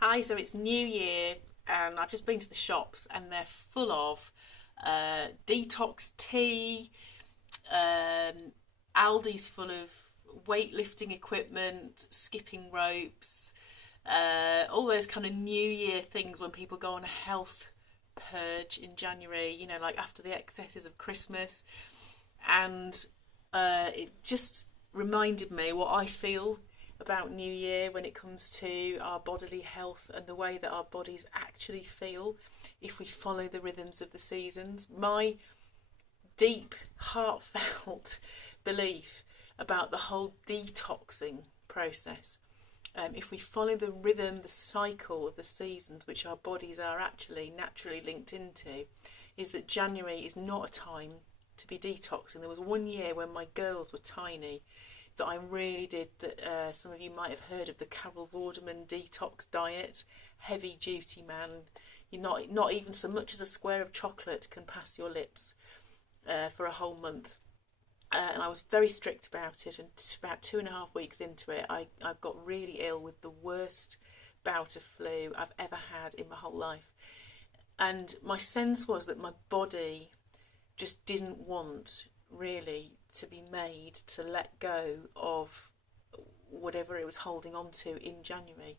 Hi, so it's New Year, and I've just been to the shops, and they're full of detox tea. Um, Aldi's full of weightlifting equipment, skipping ropes, all those kind of New Year things when people go on a health purge in January. Like after the excesses of Christmas, and it just reminded me what I feel about New Year when it comes to our bodily health and the way that our bodies actually feel if we follow the rhythms of the seasons. My deep, heartfelt belief about the whole detoxing process. If we follow the rhythm, the cycle of the seasons, which our bodies are actually naturally linked into, is that January is not a time to be detoxing. There was one year when my girls were tiny that I really did, that some of you might have heard of, the Carol Vorderman detox diet. Heavy duty, man. You're not even so much as a square of chocolate can pass your lips for a whole month. And I was very strict about it, and about 2.5 weeks into it I got really ill with the worst bout of flu I've ever had in my whole life. And my sense was that my body just didn't want really to be made to let go of whatever it was holding on to in January.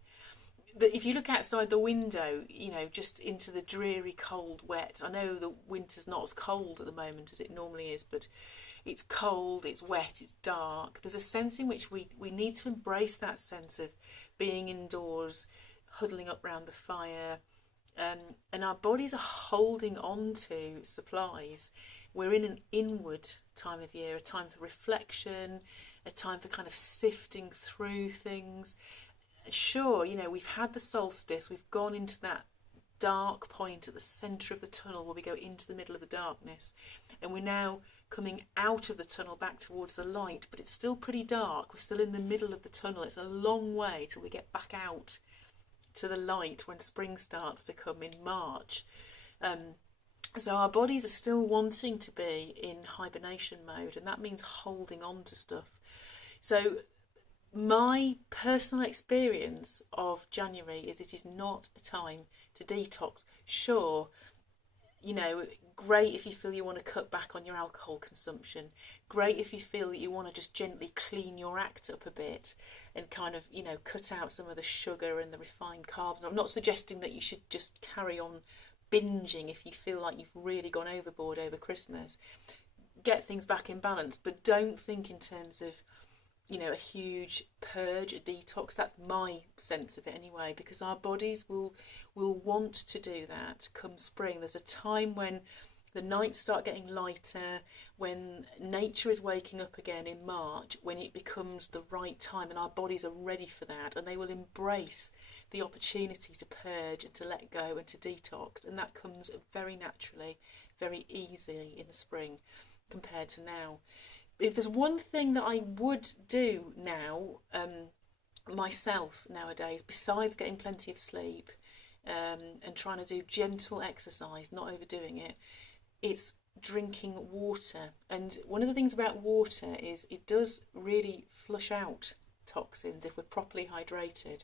That if you look outside the window, just into the dreary, cold, wet. I know the winter's not as cold at the moment as it normally is, but it's cold, it's wet, it's dark. There's a sense in which we need to embrace that sense of being indoors, huddling up round the fire, and our bodies are holding on to supplies. We're in an inward time of year, a time for reflection, a time for kind of sifting through things. Sure, we've had the solstice, we've gone into that dark point at the centre of the tunnel where we go into the middle of the darkness, and we're now coming out of the tunnel back towards the light, but it's still pretty dark. We're still in the middle of the tunnel. It's a long way till we get back out to the light when spring starts to come in March. So our bodies are still wanting to be in hibernation mode, and that means holding on to stuff. So my personal experience of January is it is not a time to detox. Sure, great if you feel you want to cut back on your alcohol consumption. Great if you feel that you want to just gently clean your act up a bit and kind of, cut out some of the sugar and the refined carbs. I'm not suggesting that you should just carry on binging if you feel like you've really gone overboard over Christmas. Get things back in balance, but don't think in terms of a huge purge, a detox. That's my sense of it anyway, because our bodies will want to do that come spring. There's a time when the nights start getting lighter, when nature is waking up again in March, when it becomes the right time, and our bodies are ready for that, and they will embrace the opportunity to purge and to let go and to detox. And that comes very naturally, very easily in the spring compared to now. If there's one thing that I would do now, myself nowadays, besides getting plenty of sleep, and trying to do gentle exercise, not overdoing it, it's drinking water. And one of the things about water is it does really flush out toxins if we're properly hydrated,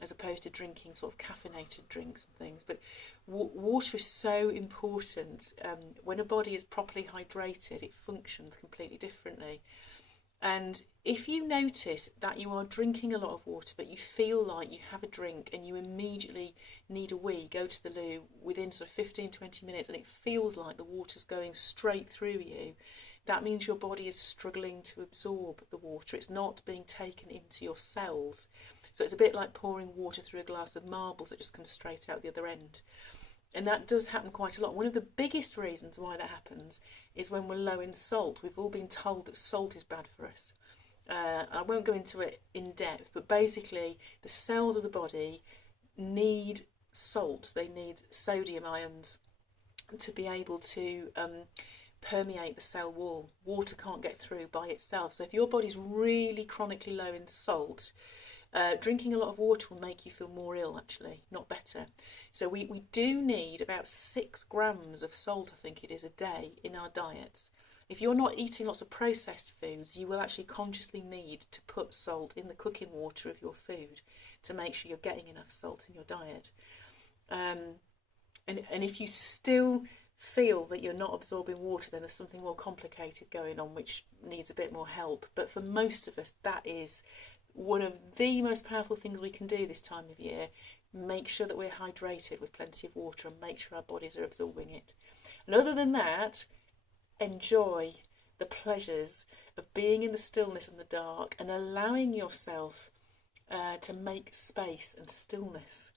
as opposed to drinking sort of caffeinated drinks and things. But water is so important. When a body is properly hydrated, it functions completely differently. And if you notice that you are drinking a lot of water, but you feel like you have a drink and you immediately need a wee, go to the loo within sort of 15-20 minutes, and it feels like the water's going straight through you, that means your body is struggling to absorb the water. It's not being taken into your cells. So it's a bit like pouring water through a glass of marbles that just comes straight out the other end. And that does happen quite a lot. One of the biggest reasons why that happens is when we're low in salt. We've all been told that salt is bad for us. I won't go into it in depth, but basically the cells of the body need salt. They need sodium ions to be able to permeate the cell wall. Water can't get through by itself. So if your body's really chronically low in salt, drinking a lot of water will make you feel more ill, actually, not better. So we do need about 6 grams of salt, I think it is, a day in our diets. If you're not eating lots of processed foods, you will actually consciously need to put salt in the cooking water of your food to make sure you're getting enough salt in your diet. And if you still feel that you're not absorbing water, then there's something more complicated going on which needs a bit more help. But for most of us, that is one of the most powerful things we can do this time of year. Make sure that we're hydrated with plenty of water and make sure our bodies are absorbing it. And other than that, enjoy the pleasures of being in the stillness and the dark and allowing yourself to make space and stillness.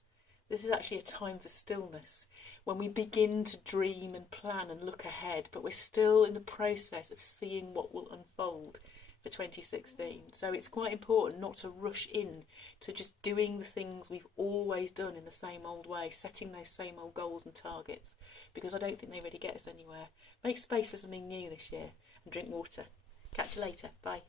This is actually a time for stillness, when we begin to dream and plan and look ahead, but we're still in the process of seeing what will unfold for 2016. So it's quite important not to rush in to just doing the things we've always done in the same old way, setting those same old goals and targets, because I don't think they really get us anywhere. Make space for something new this year and drink water. Catch you later. Bye.